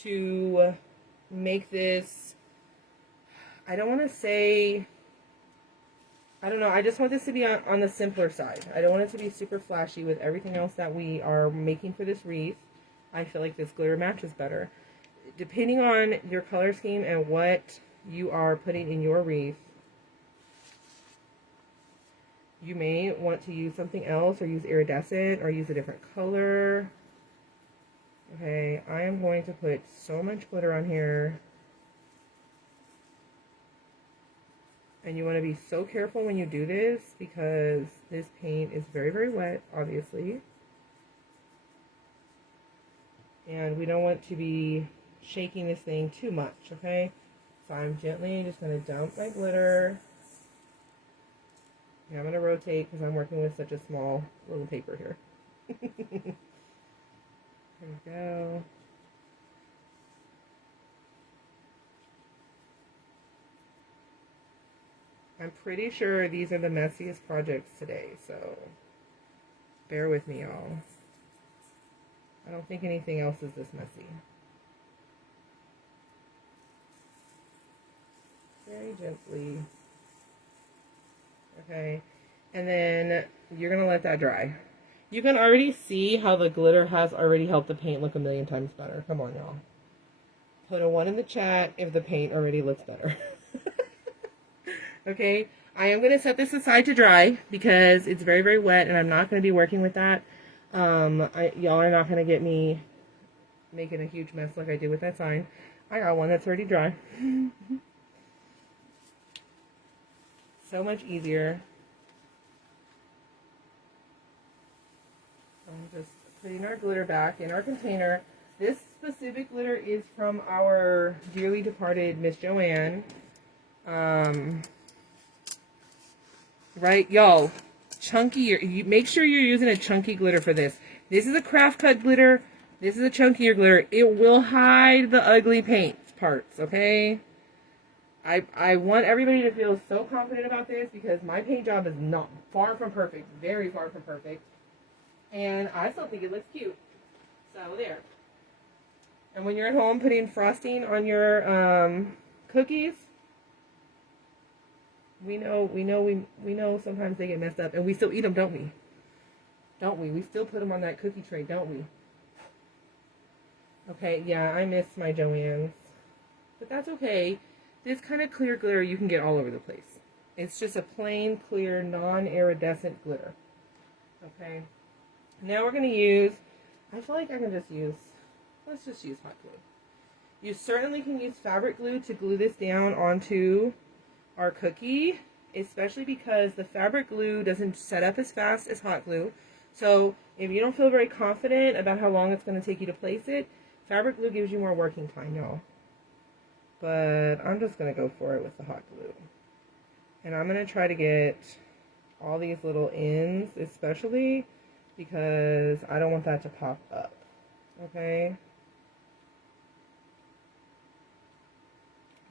to make this, I don't want to say, I don't know, I just want this to be on the simpler side. I don't want it to be super flashy with everything else that we are making for this wreath. I feel like this glitter matches better. Depending on your color scheme and what you are putting in your wreath, you may want to use something else or use iridescent or use a different color. Okay, I am going to put so much glitter on here. And you want to be so careful when you do this because this paint is very, very wet, obviously. And we don't want to be shaking this thing too much, okay? So I'm gently just going to dump my glitter. And I'm going to rotate because I'm working with such a small little paper here. There we go. I'm pretty sure these are the messiest projects today, so bear with me, y'all. I don't think anything else is this messy. Very gently. Okay, and then you're gonna let that dry. You can already see how the glitter has already helped the paint look a million times better. Come on, y'all. Put a 1 in the chat if the paint already looks better. Okay, I am gonna set this aside to dry because it's very, very wet, and I'm not gonna be working with that. Y'all are not gonna get me making a huge mess like I did with that sign. I got one that's already dry. So much easier. I'm just putting our glitter back in our container. This specific glitter is from our dearly departed Miss Joanne. Right, y'all, chunky, make sure you're using a chunky glitter for this. This is a craft cut glitter. This is a chunkier glitter. It will hide the ugly paint parts, okay? I want everybody to feel so confident about this because my paint job is not far from perfect, very far from perfect. And I still think it looks cute. So there. And when you're at home putting frosting on your cookies, we know sometimes they get messed up, and we still eat them, don't we? Don't we? We still put them on that cookie tray, don't we? Okay, yeah, I miss my Joann's, but that's okay. This kind of clear glitter you can get all over the place. It's just a plain, clear, non-iridescent glitter. Okay. Now we're going to use, I feel like I can just use, let's just use hot glue. You certainly can use fabric glue to glue this down onto our cookie, especially because the fabric glue doesn't set up as fast as hot glue. So if you don't feel very confident about how long it's going to take you to place it, fabric glue gives you more working time, y'all. But I'm just going to go for it with the hot glue. And I'm going to try to get all these little ends, especially because I don't want that to pop up. Okay?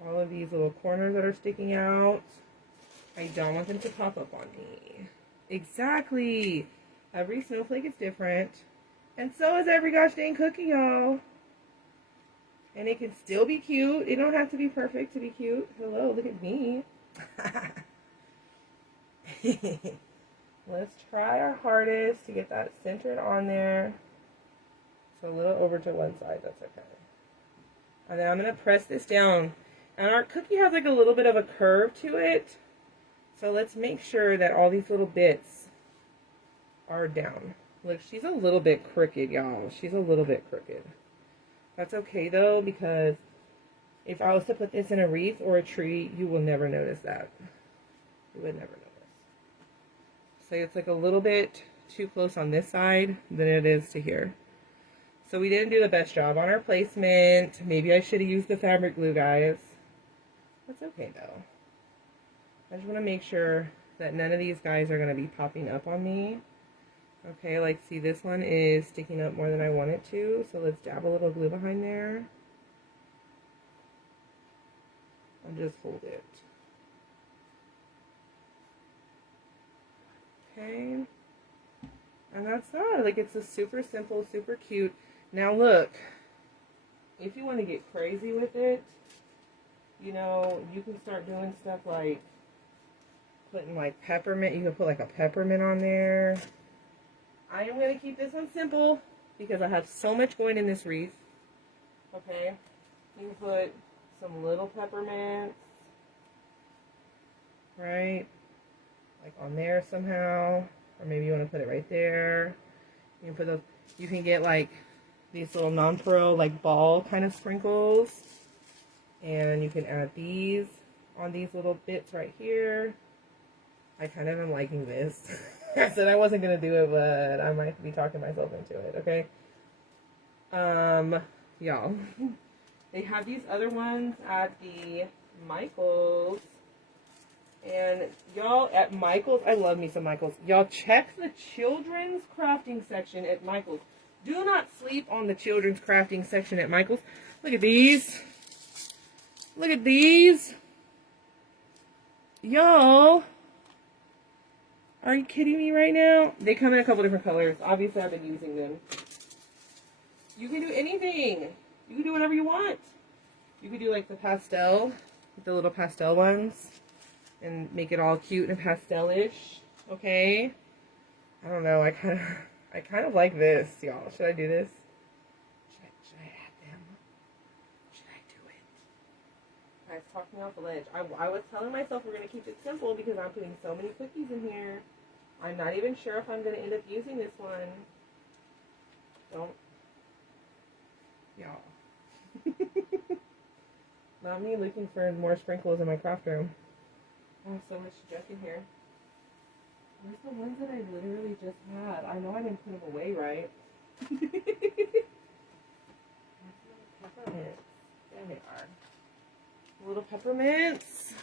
All of these little corners that are sticking out, I don't want them to pop up on me. Exactly. Every snowflake is different. And so is every gosh dang cookie, y'all. And it can still be cute. It don't have to be perfect to be cute. Hello, look at me. Let's try our hardest to get that centered on there. So a little over to one side, that's okay. And then I'm going to press this down. And our cookie has like a little bit of a curve to it. So let's make sure that all these little bits are down. Look, she's a little bit crooked, y'all. She's a little bit crooked. That's okay though, because if I was to put this in a wreath or a tree, you will never notice that. You would never notice. So it's like a little bit too close on this side than it is to here. So we didn't do the best job on our placement. Maybe I should have used the fabric glue, guys. That's okay though. I just want to make sure that none of these guys are going to be popping up on me. Okay, like see, this one is sticking up more than I want it to, so let's dab a little glue behind there. And just hold it. Okay. And that's that. Like, it's a super simple, super cute. Now look, if you want to get crazy with it, you know, you can start doing stuff like putting like peppermint. You can put like a peppermint on there. I am going to keep this one simple because I have so much going in this wreath. Okay. You can put some little peppermints, right? Like on there somehow. Or maybe you want to put it right there. You can put those, you can get like these little non-pearl like ball kind of sprinkles. And you can add these on these little bits right here. I kind of am liking this. I said I wasn't going to do it, but I might be talking myself into it, okay? Y'all. They have these other ones at the Michaels. And y'all, at Michaels, I love me some Michaels. Y'all check the children's crafting section at Michaels. Do not sleep on the children's crafting section at Michaels. Look at these. Look at these. Y'all. Are you kidding me right now? They come in a couple different colors. Obviously, I've been using them. You can do anything. You can do whatever you want. You could do like the pastel, the little pastel ones, and make it all cute and pastel-ish. Okay. I don't know. I kind of like this, y'all. Should I do this? Should I add them? Should I do it? Guys, talk me off the ledge. I was telling myself we're gonna keep it simple because I'm putting so many cookies in here. I'm not even sure if I'm gonna end up using this one. Don't. Y'all. Not me looking for more sprinkles in my craft room. I have so much junk in here. Where's the ones that I literally just had? I know I didn't put them away right. Peppermints. There they are. Little peppermints.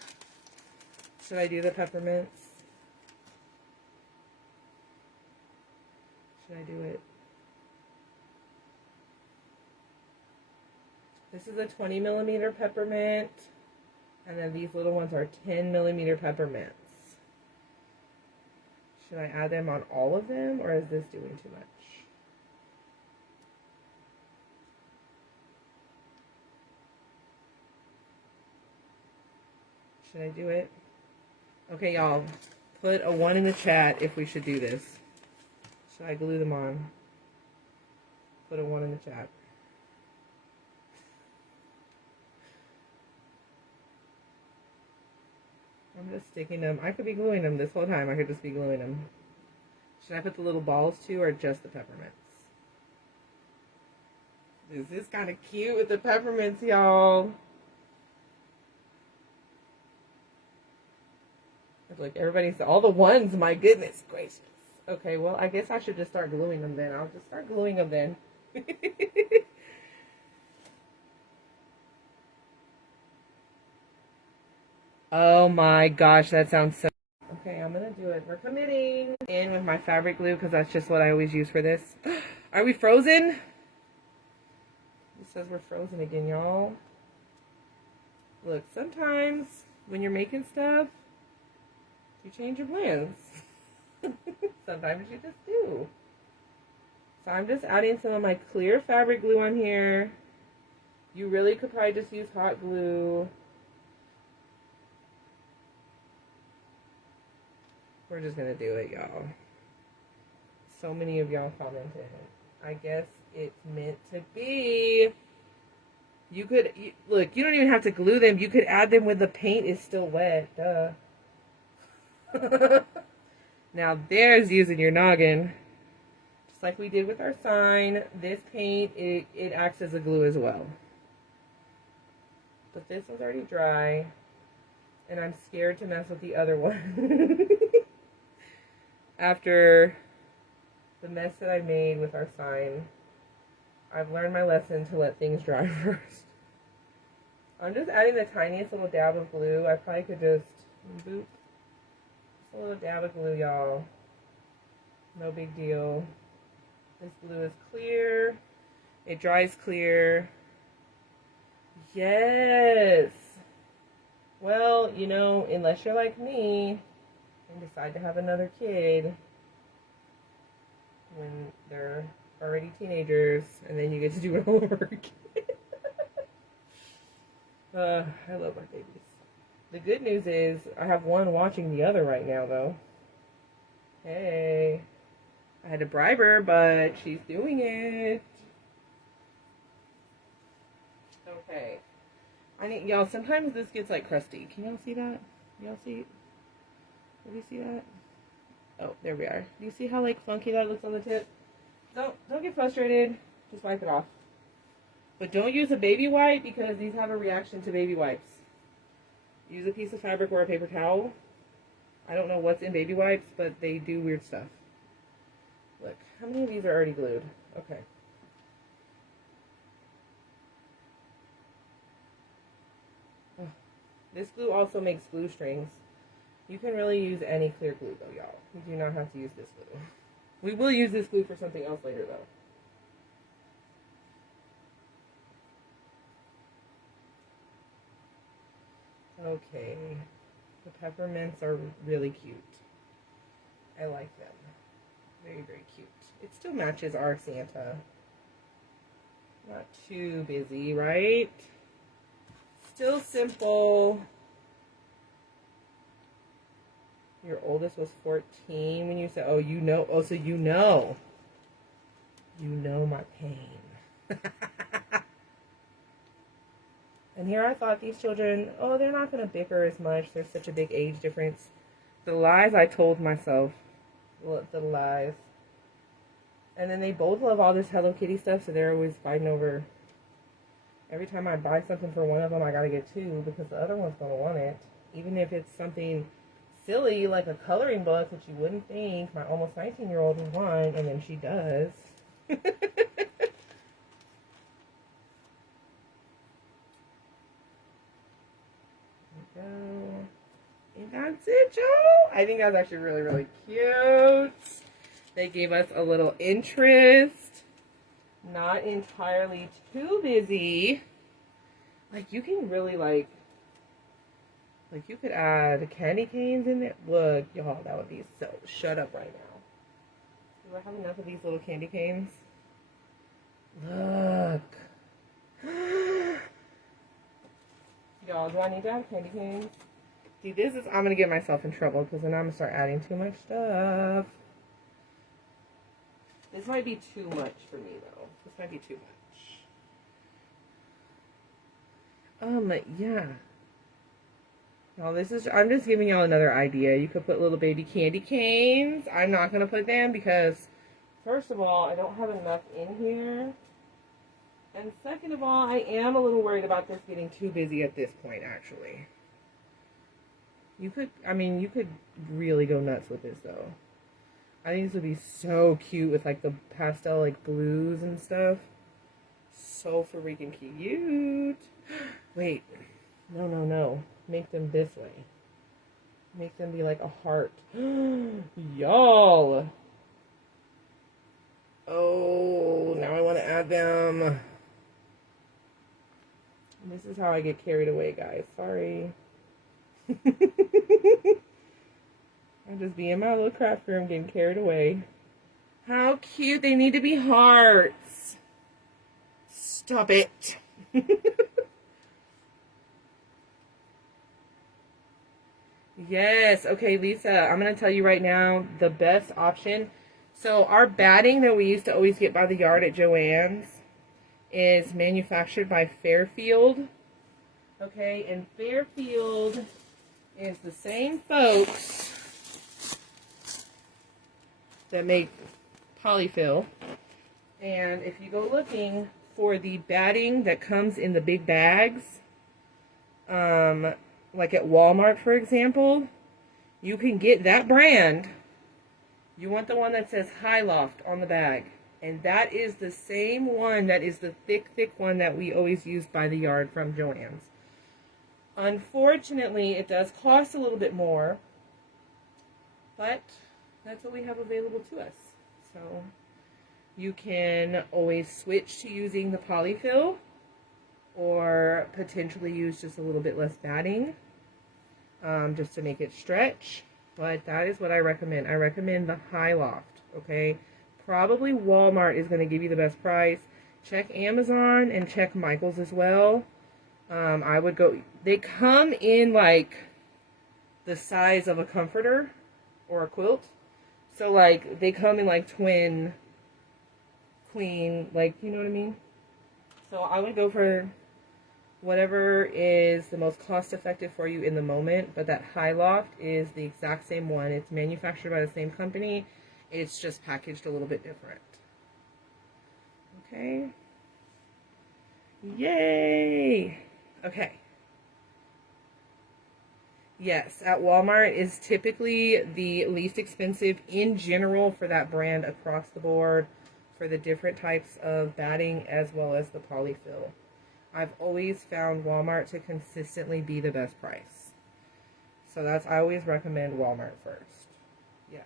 Should I do the peppermints? Should I do it? This is a 20 millimeter peppermint, and then these little ones are 10 millimeter peppermints. Should I add them on all of them, or is this doing too much? Should I do it? Okay, y'all, put a 1 in the chat if we should do this. Should I glue them on? Put a 1 in the chat. I'm just sticking them. I could be gluing them this whole time. I could just be gluing them. Should I put the little balls too, or just the peppermints? This is kind of cute with the peppermints, y'all. Look, everybody's all the ones. My goodness gracious. Okay, well, I guess I should just start gluing them then. I'll just start gluing them then. Oh my gosh, that sounds so... Okay, I'm gonna do it. We're committing in with my fabric glue because that's just what I always use for this. Are we frozen? It says we're frozen again, y'all. Look, sometimes when you're making stuff, you change your plans. Sometimes you just do. So I'm just adding some of my clear fabric glue on here. You really could probably just use hot glue. We're just gonna do it, y'all. So many of y'all commented. I guess it's meant to be. You could, look, you don't even have to glue them. You could add them when the paint is still wet. Duh. Now there's using your noggin. Just like we did with our sign. This paint, it acts as a glue as well. But this one's already dry. And I'm scared to mess with the other one. After the mess that I made with our sign, I've learned my lesson to let things dry first. I'm just adding the tiniest little dab of glue. I probably could just boop. Just a little dab of glue, y'all. No big deal. This glue is clear. It dries clear. Yes. Well, you know, unless you're like me and decide to have another kid when they're already teenagers, and then you get to do it all over again. I love my babies. The good news is I have one watching the other right now, though. Hey. I had to bribe her, but she's doing it. Okay. I need, y'all, sometimes this gets like crusty. Can y'all see that? Y'all see? Do you see that? Oh, there we are. Do you see how like funky that looks on the tip? Don't get frustrated. Just wipe it off. But don't use a baby wipe because these have a reaction to baby wipes. Use a piece of fabric or a paper towel. I don't know what's in baby wipes, but they do weird stuff. Look, how many of these are already glued? Okay. Oh, this glue also makes glue strings. You can really use any clear glue though, y'all. You do not have to use this glue. We will use this glue for something else later though. Okay, the peppermints are really cute. I like them. Very, very cute. It still matches our Santa. Not too busy, right? Still simple. Your oldest was 14 when you said, oh, you know. Oh, so you know. You know my pain. And here I thought these children, oh, they're not going to bicker as much. There's such a big age difference. The lies I told myself. The lies. And then they both love all this Hello Kitty stuff, so they're always fighting over. Every time I buy something for one of them, I got to get two because the other one's going to want it. Even if it's something silly like a coloring book that you wouldn't think my almost 19-year-old would want, and then she does. And that's it, y'all. I think that's actually really, really cute. They gave us a little interest. Not entirely too busy. Like, you can really, like you could add candy canes in there. Look, y'all, that would be so... Shut up right now. Do I have enough of these little candy canes? Look. Y'all, do I need to have candy canes? See, this is... I'm going to get myself in trouble because then I'm going to start adding too much stuff. This might be too much for me, though. This might be too much. Yeah. Y'all, this is... I'm just giving y'all another idea. You could put little baby candy canes. I'm not going to put them because, first of all, I don't have enough in here. And second of all, I am a little worried about this getting too busy at this point, actually. You could, I mean, you could really go nuts with this, though. I think this would be so cute with, like, the pastel, like, blues and stuff. So freaking cute. Wait. No. Make them this way. Make them be like a heart. Y'all. Oh, now I want to add them. This is how I get carried away, guys. Sorry. I'll just be in my little craft room getting carried away. How cute. They need to be hearts. Stop it. Yes. Okay, Lisa, I'm going to tell you right now the best option. So our batting that we used to always get by the yard at Joann's is manufactured by Fairfield. Okay, and Fairfield is the same folks that make polyfill. And if you go looking for the batting that comes in the big bags, like at Walmart, for example, you can get that brand. You want the one that says High Loft on the bag. And that is the same one that is the thick, thick one that we always used by the yard from Joann's. Unfortunately, it does cost a little bit more, but that's what we have available to us. So you can always switch to using the polyfill or potentially use just a little bit less batting just to make it stretch. But that is what I recommend. I recommend the High Loft, okay? Probably Walmart is going to give you the best price. Check Amazon and check Michael's as well. I would go... They come in, like, the size of a comforter or a quilt. So, like, they come in, like, twin, queen, like, you know what I mean? So I would go for whatever is the most cost-effective for you in the moment. But that High Loft is the exact same one. It's manufactured by the same company. It's just packaged a little bit different. Okay. Yay! Okay. Yes, at Walmart is typically the least expensive in general for that brand across the board for the different types of batting as well as the polyfill. I've always found Walmart to consistently be the best price. So I always recommend Walmart first. Yes.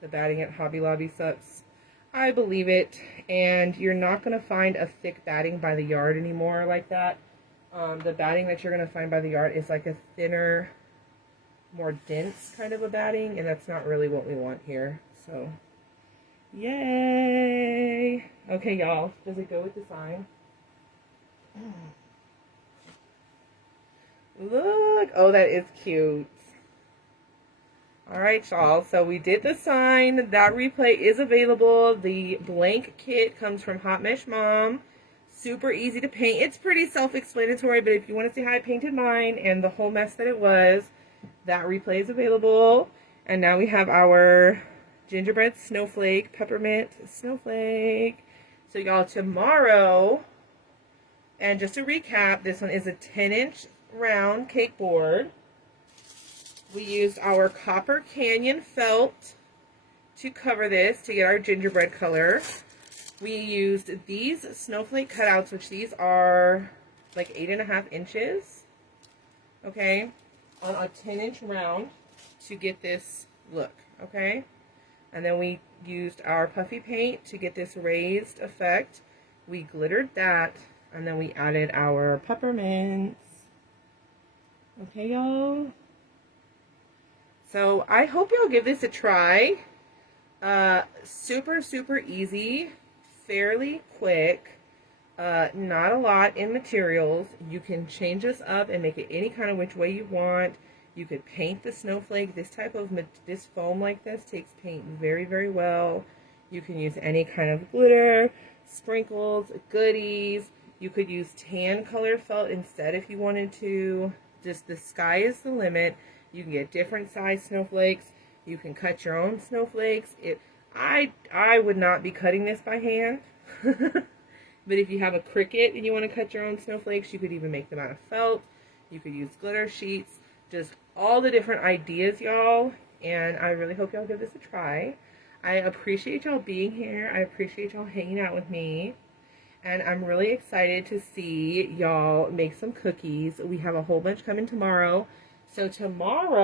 The batting at Hobby Lobby sucks. I believe it. And you're not going to find a thick batting by the yard anymore like that. The batting that you're going to find by the yard is like a thinner, more dense kind of a batting. And that's not really what we want here. So, yay! Okay, y'all. Does it go with the sign? Look! Oh, that is cute. Alright, y'all. So we did the sign. That replay is available. The blank kit comes from Hot Mesh Mom. Super easy to paint. It's pretty self-explanatory, but if you want to see how I painted mine and the whole mess that it was, that replay is available. And now we have our gingerbread snowflake, peppermint snowflake. So y'all, tomorrow, and just to recap, this one is a 10-inch round cake board. We used our Copper Canyon felt to cover this to get our gingerbread color. We used these snowflake cutouts, which these are like 8.5 inches, okay, on a 10-inch round to get this look, okay? And then we used our puffy paint to get this raised effect. We glittered that, and then we added our peppermints. Okay, y'all? So I hope y'all give this a try. Super, super easy, fairly quick, not a lot in materials. You can change this up and make it any kind of which way you want. You could paint the snowflake. This type of, this foam like this takes paint very, very well. You can use any kind of glitter, sprinkles, goodies. You could use tan color felt instead if you wanted to. Just the sky is the limit. You can get different size snowflakes. You can cut your own snowflakes. I would not be cutting this by hand. But if you have a Cricut and you want to cut your own snowflakes, you could even make them out of felt. You could use glitter sheets. Just all the different ideas, y'all. And I really hope y'all give this a try. I appreciate y'all being here. I appreciate y'all hanging out with me. And I'm really excited to see y'all make some cookies. We have a whole bunch coming tomorrow. So tomorrow,